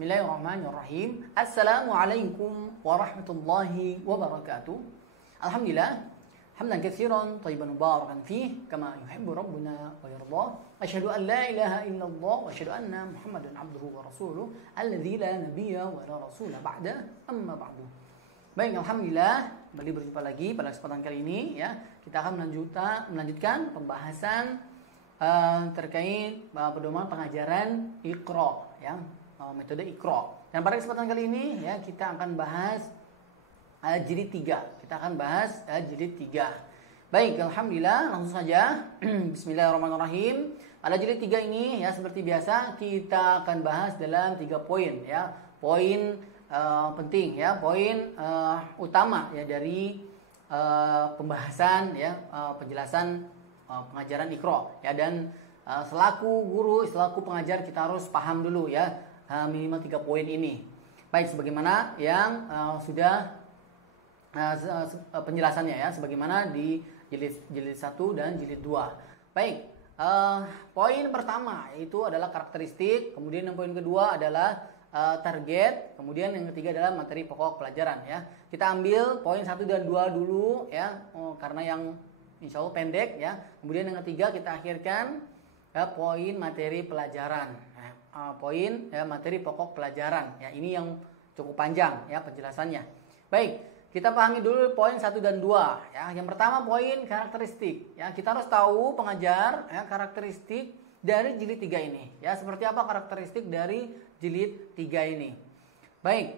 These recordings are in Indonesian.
Bismillahirrahmanirrahim. Assalamualaikum warahmatullahi wabarakatuh. Alhamdulillah, hamdan katsiran thayyiban mubarakan fih kama yuhibbu rabbuna wa yardah. Asyhadu an la ilaha illallah wa asyhadu anna Muhammadan abduhu wa rasuluh alladzi la nabiyya wa la rasula ba'da, amma ba'du. Baik, alhamdulillah, kembali berjumpa lagi pada kesempatan kali ini ya. Kita akan melanjutkan pembahasan terkait pedoman pengajaran Iqra ya. Metode Iqra. Dan pada kesempatan kali ini ya kita akan bahas jilid 3. Kita akan bahas jilid 3. Baik, alhamdulillah, langsung saja. Bismillahirrahmanirrahim. Pada jilid 3 ini ya seperti biasa kita akan bahas dalam 3 poin ya. Poin penting ya, poin utama ya dari pembahasan ya penjelasan pengajaran Iqra ya. Dan selaku guru, selaku pengajar kita harus paham dulu ya minimal 3 poin ini. Baik, sebagaimana yang sudah penjelasannya ya, sebagaimana di jilid 1 dan jilid 2. Baik, poin pertama itu adalah karakteristik, kemudian yang poin kedua adalah target, kemudian yang ketiga adalah materi pokok pelajaran ya. Kita ambil poin 1 dan 2 dulu ya, karena yang insya Allah pendek ya. Kemudian yang ketiga kita akhirkan ya, poin materi pelajaran. Poin ya, materi pokok pelajaran ya, ini yang cukup panjang ya penjelasannya. Baik, kita pahami dulu poin 1 dan 2 ya. Yang pertama poin karakteristik ya. Kita harus tahu pengajar ya karakteristik dari jilid 3 ini ya. Seperti apa karakteristik dari jilid 3 ini? Baik,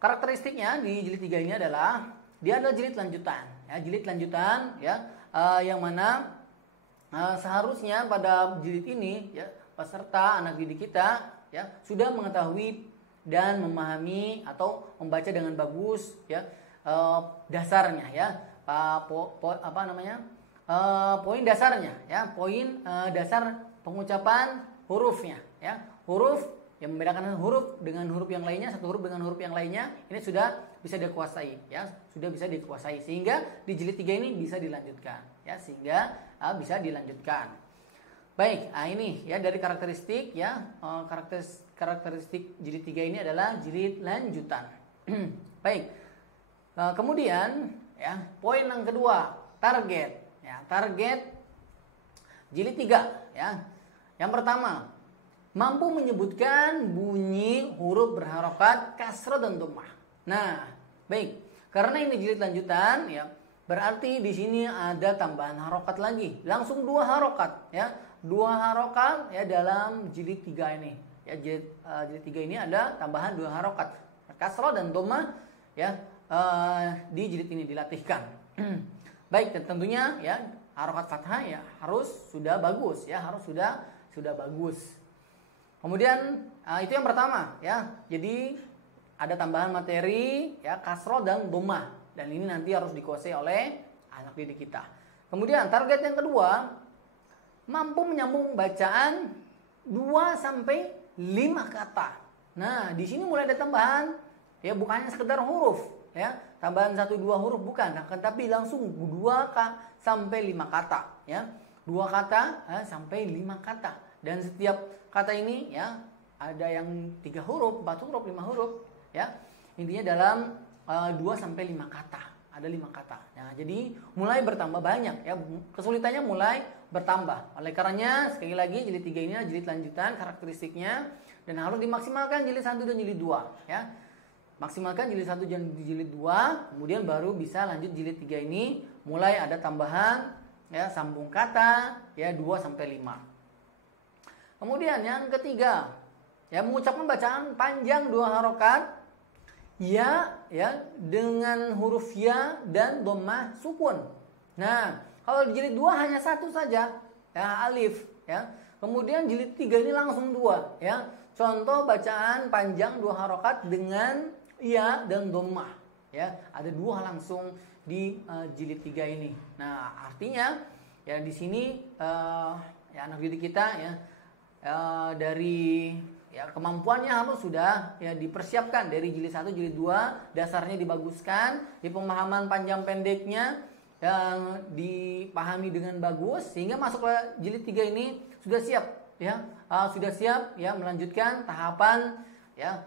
karakteristiknya di jilid 3 ini adalah dia adalah jilid lanjutan ya. Jilid lanjutan ya, yang mana seharusnya pada jilid ini ya peserta anak didik kita ya sudah mengetahui dan memahami atau membaca dengan bagus ya dasarnya ya, poin dasarnya ya, poin dasar pengucapan hurufnya ya. Huruf yang membedakan huruf dengan huruf yang lainnya, satu huruf dengan huruf yang lainnya, ini sudah bisa dikuasai ya, sudah bisa dikuasai sehingga di jilid 3 ini bisa dilanjutkan ya, sehingga bisa dilanjutkan. Baik, ini ya dari karakteristik ya, karakteristik jilid 3 ini adalah jilid lanjutan. Baik, kemudian ya poin yang kedua, target ya. Target jilid 3 ya. Yang pertama, mampu menyebutkan bunyi huruf berharokat kasrah dan dhammah. Nah, baik, karena ini jilid lanjutan ya, berarti di sini ada tambahan harokat lagi, langsung 2 harokat ya. 2 harokat ya dalam jilid 3 ini ya. Jilid 3 ini ada tambahan 2 harokat kasrah dan dhammah ya, di jilid ini dilatihkan. Baik, dan tentunya ya harokat fathah ya harus sudah bagus ya, harus sudah bagus. Kemudian itu yang pertama ya. Jadi ada tambahan materi ya kasrah dan dhammah, dan ini nanti harus dikuasai oleh anak didik kita. Kemudian target yang kedua, mampu menyambung bacaan 2 sampai 5 kata. Nah, di sini mulai ada tambahan ya, bukan hanya sekedar huruf ya, tambahan 1-2 huruf bukan, akan tapi langsung 2 sampai 5 kata ya. 2 kata sampai 5 kata. Dan setiap kata ini ya ada yang 3 huruf, 4 huruf, 5 huruf ya. Intinya dalam 2 sampai 5 kata. Ada 5 kata. Nah, jadi mulai bertambah banyak ya, kesulitannya mulai bertambah. Oleh karenanya sekali lagi jilid 3 ini adalah jilid lanjutan karakteristiknya, dan harus dimaksimalkan jilid 1 dan jilid 2 ya. Maksimalkan jilid 1 dan jilid 2, kemudian baru bisa lanjut jilid 3 ini mulai ada tambahan ya sambung kata ya 2 sampai 5. Kemudian yang ketiga ya, mengucapkan bacaan panjang 2 harokat ya dengan huruf ya dan dhammah sukun. Nah, kalau di jilid 2 hanya 1 saja ya, alif ya. Kemudian jilid 3 ini langsung 2 ya. Contoh bacaan panjang 2 harokat dengan ya dan dhammah ya. Ada 2 langsung di jilid 3 ini. Nah, artinya ya di sini ya anak didik kita ya dari ya kemampuannya harus sudah ya dipersiapkan dari jilid 1, jilid 2, dasarnya dibaguskan, di pemahaman panjang pendeknya yang dipahami dengan bagus, sehingga masuk ke jilid 3 ini sudah siap ya sudah siap ya melanjutkan tahapan ya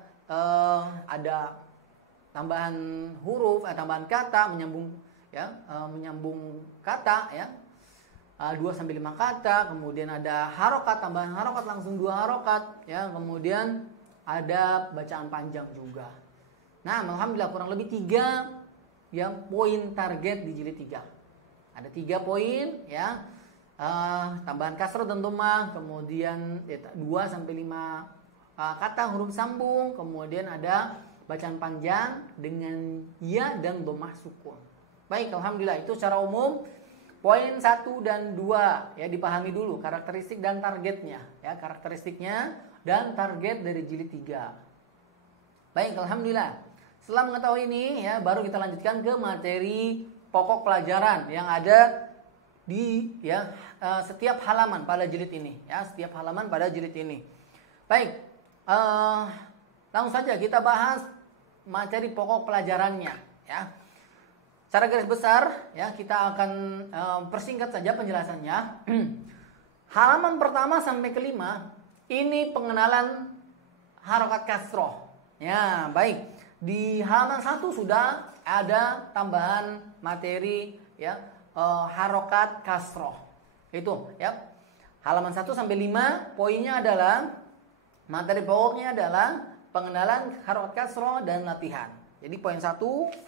ada tambahan huruf, tambahan kata, menyambung ya, menyambung kata ya. 2-5 kata, kemudian ada harokat, tambahan harokat langsung 2 harokat ya, kemudian ada bacaan panjang juga. Nah, alhamdulillah kurang lebih 3 ya poin target di jilid 3. Ada 3 poin ya. Tambahan kasroh dan dhammah, kemudian 2-5 kata huruf sambung, kemudian ada bacaan panjang dengan ya dan dhammah sukun. Baik, alhamdulillah itu secara umum poin 1 dan 2 ya, dipahami dulu karakteristik dan targetnya ya, karakteristiknya dan target dari jilid 3. Baik, alhamdulillah. Setelah mengetahui ini ya, baru kita lanjutkan ke materi pokok pelajaran yang ada di ya setiap halaman pada jilid ini ya, setiap halaman pada jilid ini. Baik, langsung saja kita bahas materi pokok pelajarannya ya. Secara garis besar ya, kita akan persingkat saja penjelasannya. Halaman pertama sampai kelima ini pengenalan harokat kasroh. Ya, baik. Di halaman 1 sudah ada tambahan materi ya, harokat kasroh. Itu ya. Halaman 1 sampai 5 poinnya adalah materi pokoknya adalah pengenalan harokat kasroh dan latihan. Jadi poin 1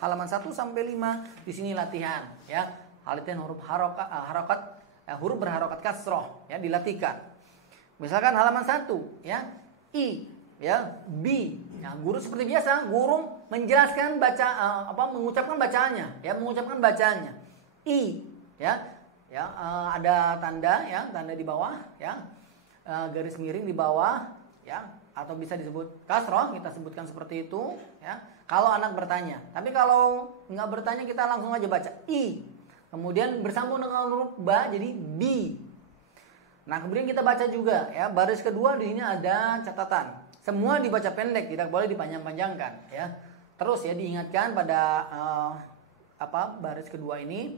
halaman 1 sampai 5 di sini latihan ya. Latihan huruf harokat huruf berharokat kasroh ya, dilatihkan. Misalkan halaman 1 ya, I ya, B. Ya, guru seperti biasa, guru menjelaskan mengucapkan bacaannya ya, mengucapkan bacaannya. I ya. Ya, ada tanda ya, tanda di bawah ya. Garis miring di bawah ya, atau bisa disebut kasroh, kita sebutkan seperti itu ya. Kalau anak bertanya, tapi kalau nggak bertanya kita langsung aja baca I, kemudian bersambung dengan huruf ba jadi B. Nah, kemudian kita baca juga ya, baris kedua di sini ada catatan. Semua dibaca pendek, tidak boleh dipanjang-panjangkan ya. Terus ya diingatkan pada baris kedua ini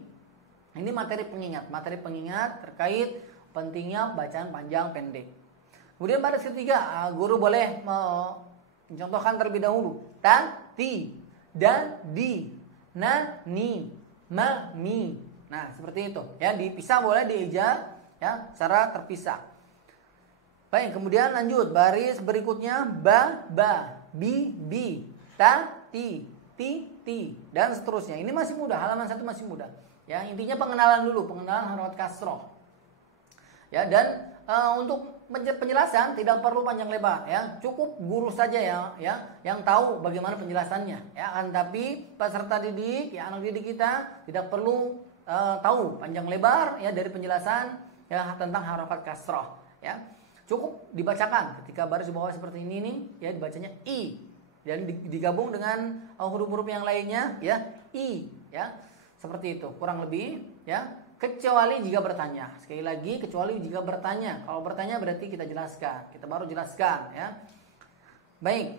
materi pengingat terkait pentingnya bacaan panjang pendek. Kemudian baris ketiga, guru boleh mencontohkan terlebih dahulu. Ta, ti, dan, di, na, ni, ma, mi. Nah, seperti itu. Ya, dipisah boleh, dieja ya, secara terpisah. Baik, kemudian lanjut baris berikutnya ba, bi, ta, ti, dan seterusnya. Ini masih mudah, halaman 1 masih mudah. Ya, intinya pengenalan dulu, pengenalan harokat kasroh. Ya, dan untuk penjelasan tidak perlu panjang lebar ya, cukup guru saja ya yang tahu bagaimana penjelasannya ya. Tapi peserta didik ya, anak didik kita tidak perlu tahu panjang lebar ya dari penjelasan ya tentang harokat kasroh ya. Cukup dibacakan ketika baris di bawah seperti ini nih ya, dibacanya I dan digabung dengan huruf-huruf yang lainnya ya, I ya. Seperti itu kurang lebih ya. Kecuali jika bertanya. Sekali lagi, kecuali jika bertanya. Kalau bertanya berarti kita jelaskan. Kita baru jelaskan ya. Baik.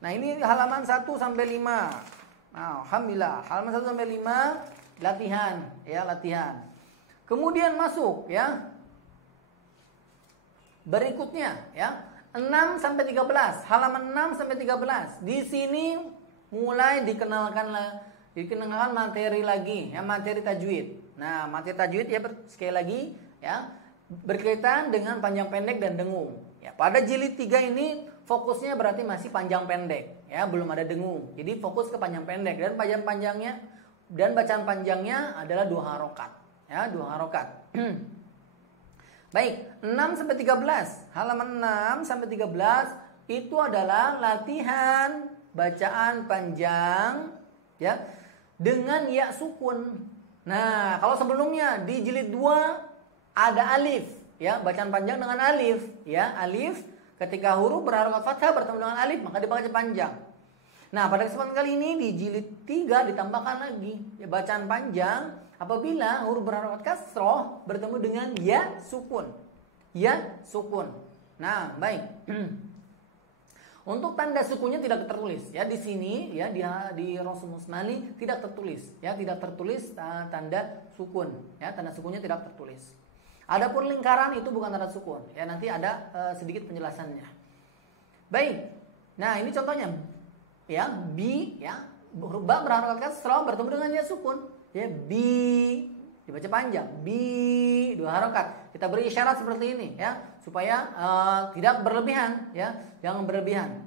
Nah, ini halaman 1 sampai 5. Nah, alhamdulillah, halaman 1 sampai 5 latihan ya, latihan. Kemudian masuk ya. Berikutnya ya, 6 sampai 13. Halaman 6 sampai 13. Di sini mulai dikenalkan materi lagi ya, materi tajwid. Nah, materi tajwid ya sekali lagi ya berkaitan dengan panjang pendek dan dengung. Ya, pada jilid 3 ini fokusnya berarti masih panjang pendek ya, belum ada dengung. Jadi fokus ke panjang pendek dan bacaan panjangnya adalah 2 harokat ya, 2 harokat. Baik, 6 sampai 13. Halaman 6 sampai 13 itu adalah latihan bacaan panjang ya dengan ya sukun. Nah, kalau sebelumnya di jilid 2 ada alif ya, bacaan panjang dengan alif ya, alif ketika huruf berharokat fathah bertemu dengan alif maka dibaca panjang. Nah, pada kesempatan kali ini di jilid 3 ditambahkan lagi ya, bacaan panjang apabila huruf berharokat kasroh bertemu dengan ya sukun. Ya sukun. Nah, baik. Untuk tanda sukunnya tidak tertulis ya, di sini ya di Rasul Musmali tidak tertulis ya, tidak tertulis tanda sukun ya, tanda sukunnya tidak tertulis. Adapun lingkaran itu bukan tanda sukun. Ya, nanti ada sedikit penjelasannya. Baik. Nah, ini contohnya. Ya, bi ya. Huruf ba berharokat kasrah bertemu dengan ya sukun. Ya, bi dibaca panjang. Bi 2 harokat. Kita beri isyarat seperti ini ya, supaya tidak berlebihan ya. Jangan berlebihan.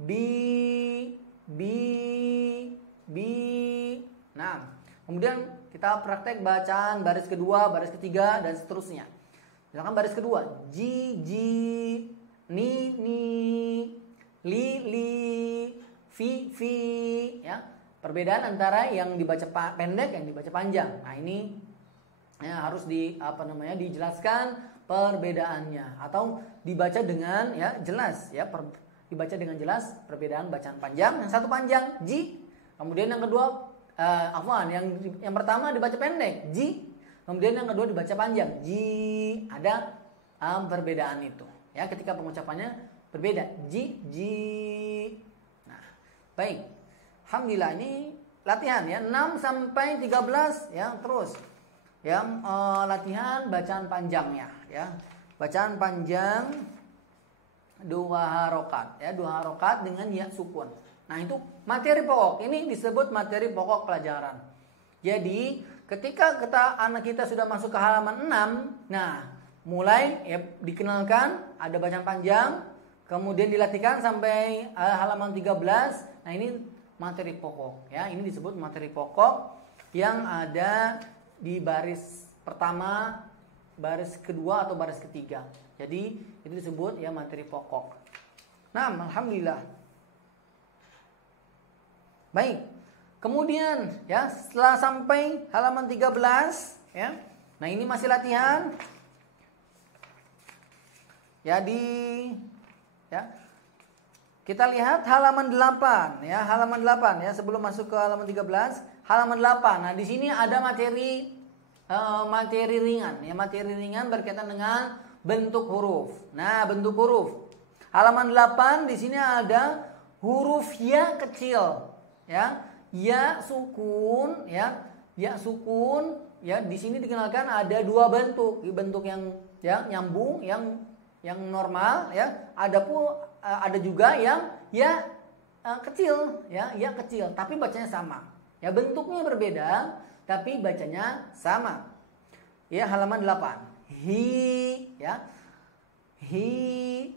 Bi bi. Nah, kemudian kita praktek bacaan baris kedua, baris ketiga, dan seterusnya. Misalkan baris kedua, ji, ni, li, fi, ya. Perbedaan antara yang dibaca pendek, yang dibaca panjang. Nah, ini ya, harus dijelaskan perbedaannya atau dibaca dengan ya jelas ya, dibaca dengan jelas perbedaan bacaan panjang. Yang satu panjang, ji. Kemudian yang kedua yang pertama dibaca pendek, ji. Kemudian yang kedua dibaca panjang, ji. Ada perbedaan itu. Ya, ketika pengucapannya berbeda, ji. Nah, baik. Alhamdulillah, ini latihan ya 6 sampai 13 ya, terus. Yang latihan bacaan panjangnya ya. Bacaan panjang 2 harokat ya, 2 harokat dengan ya sukun. Nah, itu materi pokok. Ini disebut materi pokok pelajaran. Jadi, ketika anak kita sudah masuk ke halaman 6, nah, mulai ya dikenalkan ada bacaan panjang, kemudian dilatihkan sampai halaman 13. Nah, ini materi pokok ya. Ini disebut materi pokok yang ada di baris pertama, baris kedua atau baris ketiga. Jadi, itu disebut ya materi pokok. Nah, alhamdulillah. Baik, kemudian ya setelah sampai halaman 13 ya, nah ini masih latihan ya kita lihat halaman 8 ya, halaman 8 ya, sebelum masuk ke halaman 13, halaman 8. Nah, di sini ada materi ringan ya, materi ringan berkaitan dengan bentuk huruf. Nah, bentuk huruf. Halaman 8 di sini ada huruf ya kecil. Ya sukun ya sukun ya. Di sini dikenalkan ada 2 bentuk, bentuk yang ya nyambung, yang normal ya. Ada juga yang ya kecil ya kecil, tapi bacanya sama ya, bentuknya berbeda tapi bacanya sama ya. Halaman 8, hi ya, hi.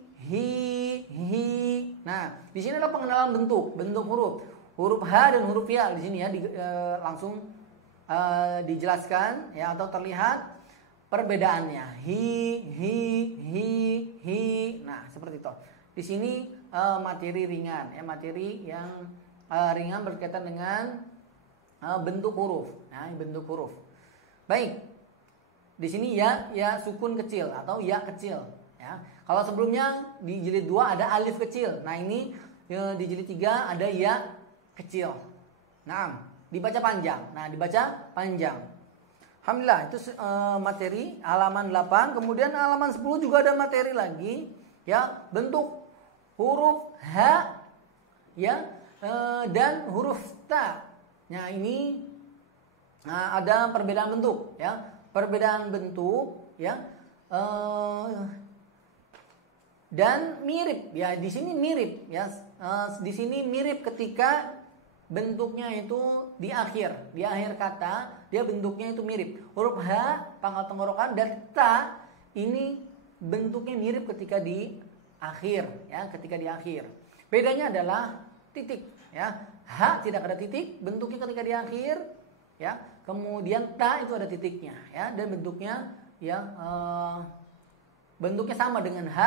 Nah, di sini ada pengenalan bentuk huruf. Huruf H dan huruf ya di sini ya langsung dijelaskan ya, atau terlihat perbedaannya. Hi. Nah, seperti itu. Di sini materi ringan ya, materi yang ringan berkaitan dengan bentuk huruf. Nah, bentuk huruf. Baik. Di sini ya sukun kecil atau ya kecil ya. Kalau sebelumnya di jilid 2 ada alif kecil. Nah, ini di jilid 3 ada ya kecil. Nah, dibaca panjang. Alhamdulillah, itu materi halaman 8. Kemudian halaman 10 juga ada materi lagi ya, bentuk huruf H ya dan huruf ta. Nah, ini ada perbedaan bentuk ya. Perbedaan bentuk ya dan mirip ya. Di sini mirip ya. Di sini mirip ketika bentuknya itu di akhir kata, dia bentuknya itu mirip. Huruf H pangkal tenggorokan dan ta ini bentuknya mirip ketika di akhir ya, ketika di akhir. Bedanya adalah titik ya. H tidak ada titik, bentuknya ketika di akhir ya. Kemudian ta itu ada titiknya ya, dan bentuknya ya bentuknya sama dengan H,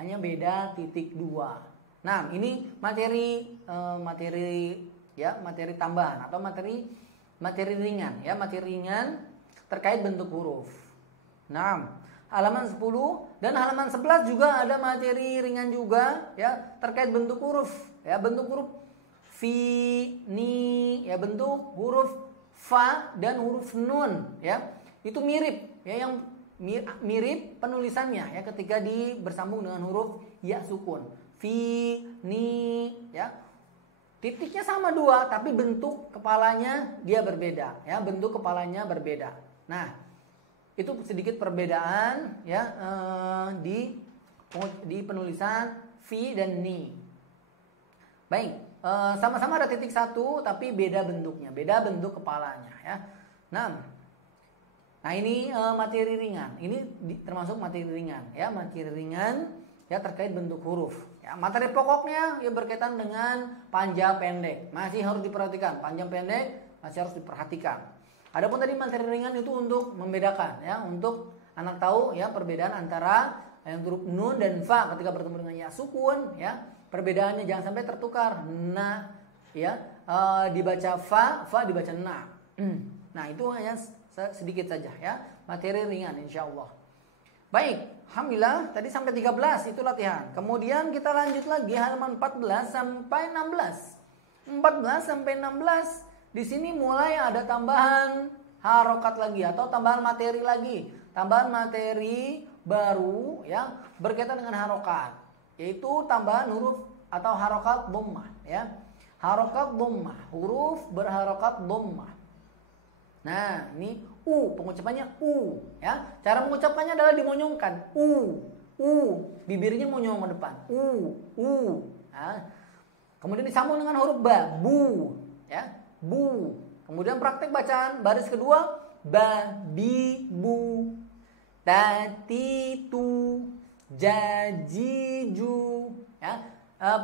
hanya beda titik 2. Nah, ini materi tambahan atau materi ringan ya, materi ringan terkait bentuk huruf. Nah, halaman 10 dan halaman 11 juga ada materi ringan juga ya, terkait bentuk huruf ya, bentuk huruf fi, ni ya, bentuk huruf fa dan huruf nun ya. Itu mirip ya, yang mirip penulisannya ya ketika bersambung dengan huruf ya sukun. Fi, ni ya. Titiknya sama 2, tapi bentuk kepalanya dia berbeda ya, bentuk kepalanya berbeda. Nah, itu sedikit perbedaan ya di penulisan fi dan ni. Baik, sama-sama ada titik satu tapi beda bentuknya, beda bentuk kepalanya ya. Nah ini materi ringan, ini termasuk materi ringan ya, materi ringan ya terkait bentuk huruf. Ya, materi pokoknya ya berkaitan dengan panjang pendek, masih harus diperhatikan, panjang pendek masih harus diperhatikan. Adapun tadi materi ringan itu untuk membedakan ya, untuk anak tahu ya perbedaan antara huruf nun dan fa ketika bertemu dengan ya sukun ya. Perbedaannya jangan sampai tertukar. Nah, ya dibaca fa dibaca na. Nah, itu hanya sedikit saja ya, materi ringan insyaallah. Baik, alhamdulillah tadi sampai 13 itu latihan. Kemudian kita lanjut lagi halaman 14 sampai 16. 14 sampai 16 di sini mulai ada tambahan harokat lagi atau tambahan materi lagi. Tambahan materi baru ya berkaitan dengan harokat, yaitu tambahan huruf atau harokat dhammah ya. Harokat dhammah, huruf berharokat dhammah. Nah, ini u, pengucapannya u ya. Cara mengucapkannya adalah dimonyongkan. Bibirnya monyong ke depan. U. Nah, kemudian disambung dengan huruf ba, bu ya. Bu. Kemudian praktek bacaan baris kedua ba, bi, bu, ta, ti, tu, ja, ji, ju ya.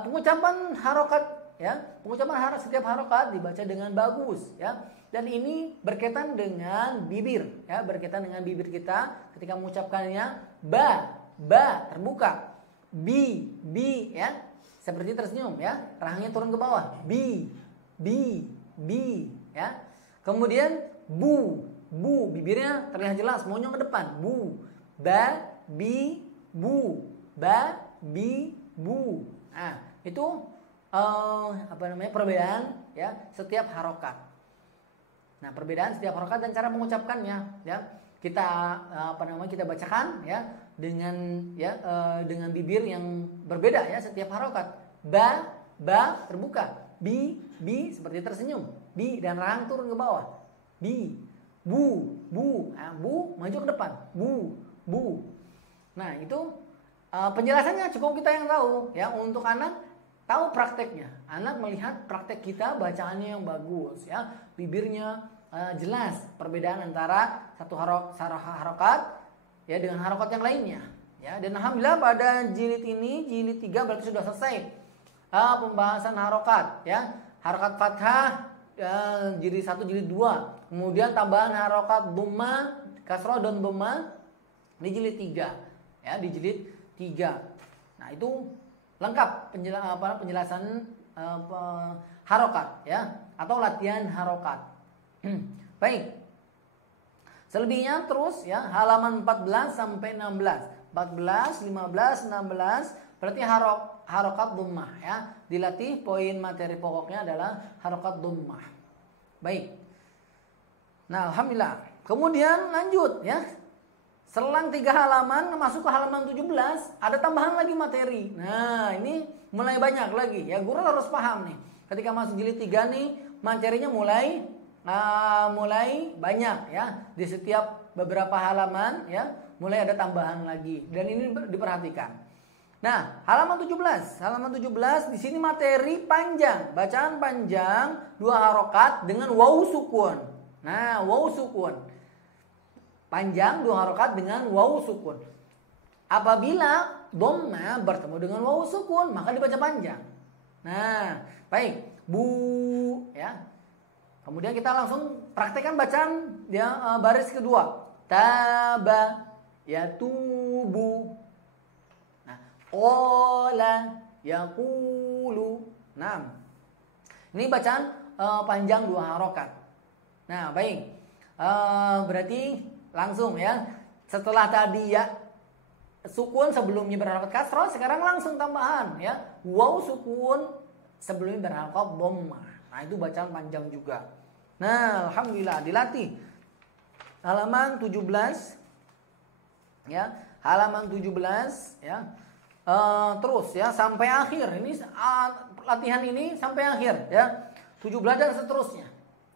Pengucapan harokat ya, pengucapan setiap harokat dibaca dengan bagus ya. Dan ini berkaitan dengan bibir ya, berkaitan dengan bibir kita ketika mengucapkannya ba terbuka, bi ya, seperti tersenyum ya, rahangnya turun ke bawah, bi ya. Kemudian bu, bibirnya terlihat jelas monyong ke depan, bu, ba, bi, bu, ba, bi, bu. Nah, itu perbedaan ya setiap harokat. Nah, perbedaan setiap harokat dan cara mengucapkannya ya. Kita kita bacakan ya dengan dengan bibir yang berbeda ya setiap harokat. Ba terbuka, bi seperti tersenyum, bi dan rahang turun ke bawah, bi, bu, nah, bu maju ke depan, bu. Nah, itu penjelasannya cukup kita yang tahu ya. Untuk anak tahu prakteknya, anak melihat praktek kita bacaannya yang bagus ya, bibirnya jelas perbedaan antara satu harokat ya dengan harokat yang lainnya ya. Dan alhamdulillah pada jilid ini, jilid 3 berarti sudah selesai pembahasan harokat ya. Harokat fathah jilid 1, jilid 2. Kemudian tambahan harokat dhammah, kasrah dan dhammah di jilid 3 ya, di jilid 3. Nah, itu lengkap penjelasan harokat ya, atau latihan harokat. Baik. Selebihnya terus ya, halaman 14 sampai 16. 14, 15, 16 berarti harokat dhammah ya. Dilatih, poin materi pokoknya adalah harokat dhammah. Baik. Nah, alhamdulillah. Kemudian lanjut ya. Selang 3 halaman masuk ke halaman 17, ada tambahan lagi materi. Nah, ini mulai banyak lagi ya. Guru harus paham nih. Ketika masuk jilid 3 nih, materinya mulai banyak ya. Di setiap beberapa halaman ya, mulai ada tambahan lagi. Dan ini diperhatikan. Nah, halaman 17 di sini materi panjang, bacaan panjang 2 harokat dengan waw sukun. Nah, waw sukun. Panjang 2 harokat dengan waw sukun. Apabila dhammah bertemu dengan waw sukun, maka dibaca panjang. Nah, baik. Bu ya. Kemudian kita langsung praktekkan bacaan ya, baris kedua. Taba yatubu. Nah, qala yaqulu. Nah, ini bacaan panjang 2 harokat. Nah, baik. Berarti langsung ya, setelah tadi ya sukun sebelumnya berharokat kasroh, sekarang langsung tambahan ya waw sukun sebelumnya berharokat dhammah. Nah, itu bacaan panjang juga. Nah, alhamdulillah dilatih. Halaman 17 ya, halaman 17 ya. Terus ya sampai akhir. Ini latihan ini sampai akhir ya. 17 dan seterusnya.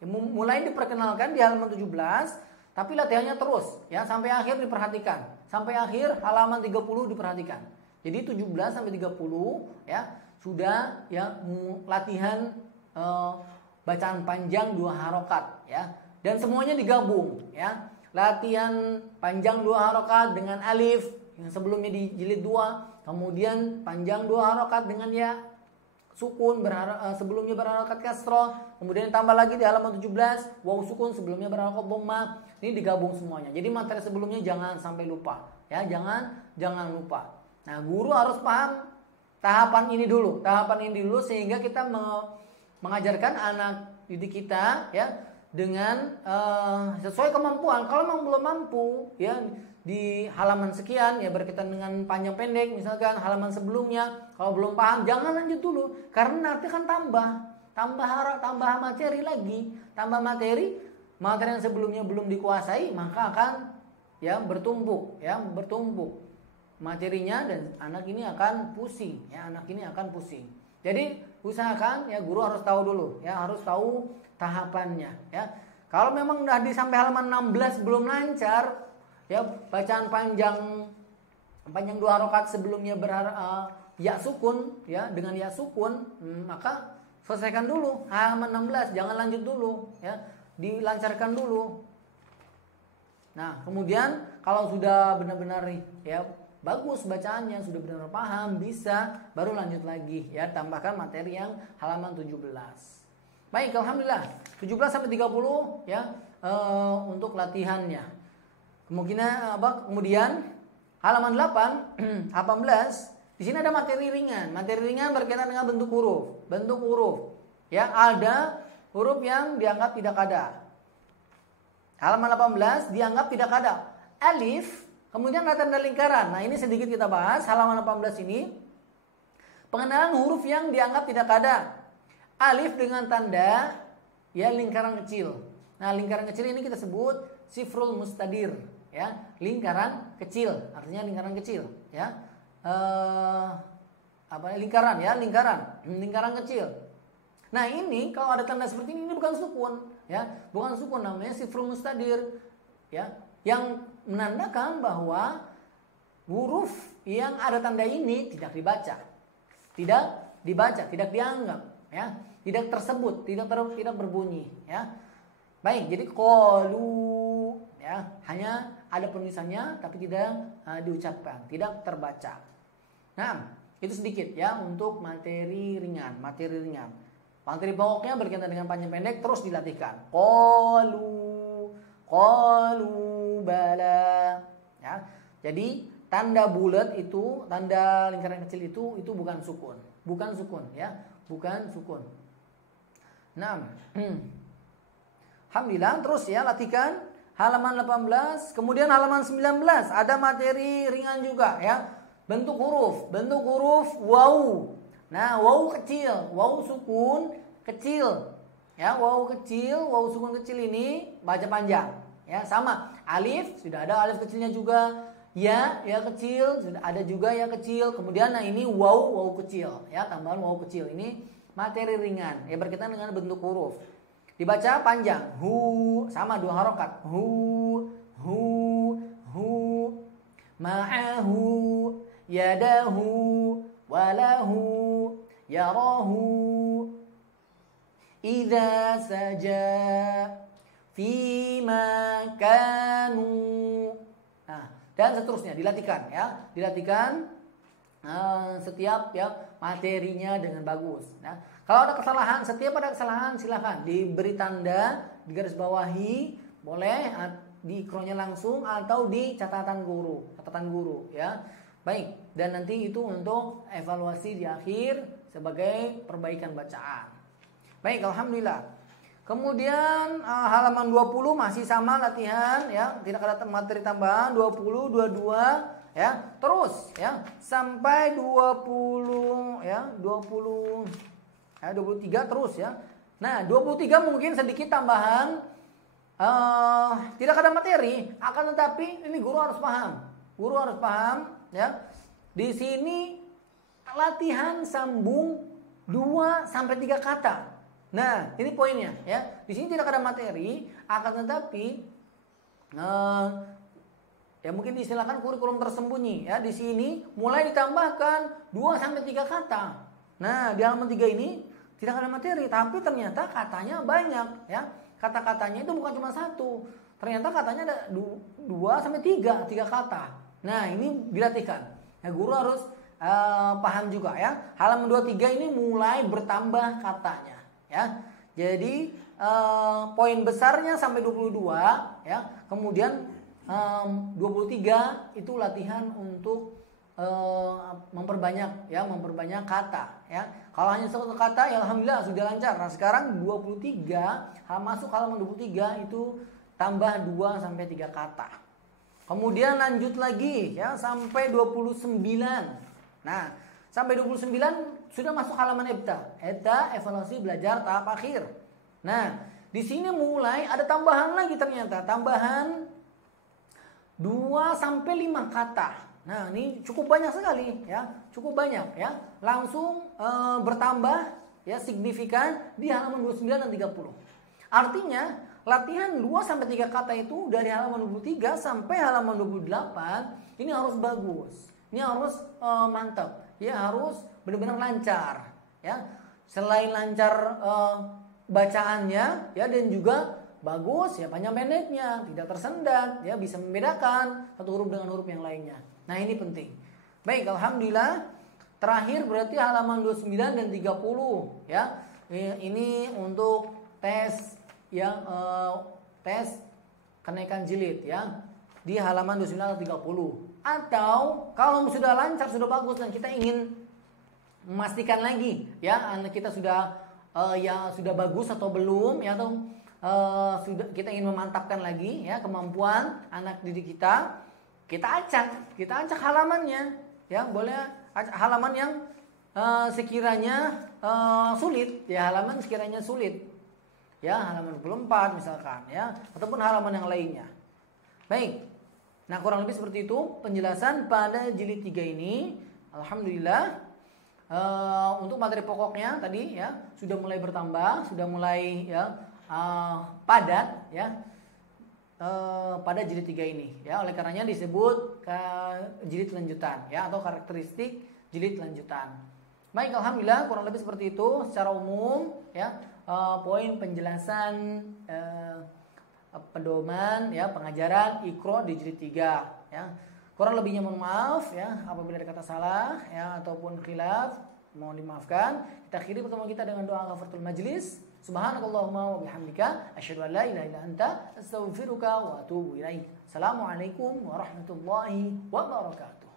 Mulai diperkenalkan di halaman 17 Tapi latihannya terus ya sampai akhir diperhatikan. Sampai akhir halaman 30 diperhatikan. Jadi 17 sampai 30 ya sudah ya latihan bacaan panjang 2 harokat ya. Dan semuanya digabung ya. Latihan panjang 2 harokat dengan alif yang sebelumnya di jilid 2, kemudian panjang 2 harokat dengan ya sukun sebelumnya berharokat kasroh, kemudian tambah lagi di halaman 17 waw sukun sebelumnya berharokat dhammah. Ini digabung semuanya. Jadi materi sebelumnya jangan sampai lupa ya, jangan lupa. Nah, guru harus paham tahapan ini dulu sehingga kita mengajarkan anak didik kita ya dengan sesuai kemampuan. Kalau memang belum mampu ya di halaman sekian ya berkaitan dengan panjang pendek misalkan halaman sebelumnya, kalau belum paham jangan lanjut dulu karena nanti kan tambah materi lagi, tambah materi yang sebelumnya belum dikuasai maka akan ya bertumpuk materinya dan anak ini akan pusing. Jadi usahakan ya guru harus tahu dulu ya, harus tahu tahapannya ya. Kalau memang udah sampai halaman 16 belum lancar ya bacaan panjang 2 harokat sebelumnya ya sukun ya dengan ya sukun, maka selesaikan dulu halaman 16, jangan lanjut dulu ya, dilancarkan dulu. Nah, kemudian kalau sudah benar-benar ya bagus bacaannya, sudah benar-benar paham, bisa, baru lanjut lagi ya, tambahkan materi yang halaman 17. Baik, alhamdulillah 17 sampai 30 ya untuk latihannya. Kemudian halaman 8 18 di sini ada materi ringan. Materi ringan berkaitan dengan bentuk huruf. Ya, ada huruf yang dianggap tidak ada. Halaman 18 dianggap tidak ada. Alif, kemudian ada tanda lingkaran. Nah, ini sedikit kita bahas halaman 18 ini. Pengenalan huruf yang dianggap tidak ada. Alif dengan tanda ya lingkaran kecil. Nah, lingkaran kecil ini kita sebut sifrul mustadir. Ya, lingkaran kecil, artinya lingkaran kecil ya. Lingkaran kecil. Nah, ini kalau ada tanda seperti ini bukan sukun ya, bukan sukun, namanya sifrul mustadir ya, yang menandakan bahwa huruf yang ada tanda ini tidak dianggap ya, tidak tersebut, tidak berbunyi ya. Baik, jadi qalu ya, hanya ada penulisannya tapi tidak diucapkan, tidak terbaca. Nah, itu sedikit ya untuk materi ringan. Materi pokoknya berkaitan dengan panjang pendek terus dilatihkan. Qalu bala ya. Jadi tanda bulat itu, tanda lingkaran kecil itu bukan sukun ya, bukan sukun. Nah, alhamdulillah terus ya latihkan halaman 18, kemudian halaman 19 ada materi ringan juga ya. Bentuk huruf waw. Nah, waw kecil, waw sukun kecil. Ya, waw sukun kecil ini baca panjang. Ya, sama. Alif sudah ada alif kecilnya juga. Ya kecil sudah ada juga ya kecil. Kemudian nah ini waw kecil ya, tambahan waw kecil. Ini materi ringan ya berkaitan dengan bentuk huruf. Dibaca panjang, hu, sama 2 harokat, hu, ma'ahu, yadahu, walahu, yarahu, idza saja, fima kanu. Nah, dan seterusnya dilatihkan ya, setiap ya materinya dengan bagus. Nah, kalau ada kesalahan, setiap ada kesalahan silakan diberi tanda, digarisbawahi, boleh diikronya langsung atau di catatan guru ya. Baik, dan nanti itu untuk evaluasi di akhir sebagai perbaikan bacaan. Baik, alhamdulillah. Kemudian halaman 20 masih sama latihan ya, tidak ada materi tambahan, 20, 22 ya. Terus ya sampai 20 ya, 23 terus ya. Nah, 23 mungkin sedikit tambahan, tidak ada materi, akan tetapi ini guru harus paham ya. Di sini latihan sambung 2 sampai 3 kata. Nah, ini poinnya ya. Di sini tidak ada materi, akan tetapi Ya mungkin diistilahkan kurikulum tersembunyi ya. Di sini mulai ditambahkan 2 sampai 3 kata. Nah, di halaman 3 ini tidak ada materi, tapi ternyata katanya banyak ya. Kata-katanya itu bukan cuma satu. Ternyata katanya ada 2 sampai 3 kata. Nah, ini dilatihkan. Ya, guru harus paham juga ya. Halaman 23 ini mulai bertambah katanya ya. Jadi poin besarnya sampai 22 ya. Kemudian 23 itu latihan untuk memperbanyak kata ya. Kalau hanya satu kata ya alhamdulillah sudah lancar. Nah, sekarang 23 masuk halaman 23 itu tambah 2 sampai 3 kata. Kemudian lanjut lagi ya sampai 29. Nah, sampai 29 sudah masuk halaman EBTA. EBTA evaluasi belajar tahap akhir. Nah, di sini mulai ada tambahan lagi ternyata, tambahan 2 sampai 5 kata. Nah, ini cukup banyak sekali ya, cukup banyak ya. Langsung bertambah ya signifikan di halaman 29 dan 30. Artinya, latihan 2 sampai 3 kata itu dari halaman 23 sampai halaman 28 ini harus bagus. Ini harus mantap. Ya, harus benar-benar lancar ya. Selain lancar bacaannya ya, dan juga bagus ya panjang pendeknya, tidak tersendat ya, bisa membedakan satu huruf dengan huruf yang lainnya. Nah, ini penting. Baik, alhamdulillah. Terakhir berarti halaman 29 dan 30 ya. Ini untuk tes yang tes kenaikan jilid ya di halaman 29 dan 30. Atau kalau sudah lancar, sudah bagus dan kita ingin memastikan lagi ya anak kita sudah sudah bagus atau belum ya, atau sudah kita ingin memantapkan lagi ya kemampuan anak didik kita, kita acak halamannya ya. Boleh halaman yang sekiranya sulit ya, halaman sekiranya sulit ya, halaman 24 misalkan ya, ataupun halaman yang lainnya. Baik, nah kurang lebih seperti itu penjelasan pada jilid 3 ini. Alhamdulillah untuk materi pokoknya tadi ya sudah mulai bertambah, sudah mulai ya padat ya pada jilid 3 ini ya. Oleh karenanya disebut jilid lanjutan ya, atau karakteristik jilid lanjutan. Baik, alhamdulillah kurang lebih seperti itu secara umum ya. Poin penjelasan pedoman ya pengajaran Iqra di jilid 3 ya. Kurang lebihnya mohon maaf ya apabila ada kata salah ya ataupun khilaf, mohon dimaafkan. Kita akhiri pertemuan kita dengan doa kafaratul majlis. Subhanakallahumma wa bihamdika asyhadu an la ilaha illa anta astaghfiruka wa atubu ilaik. Assalamualaikum warahmatullahi wabarakatuh.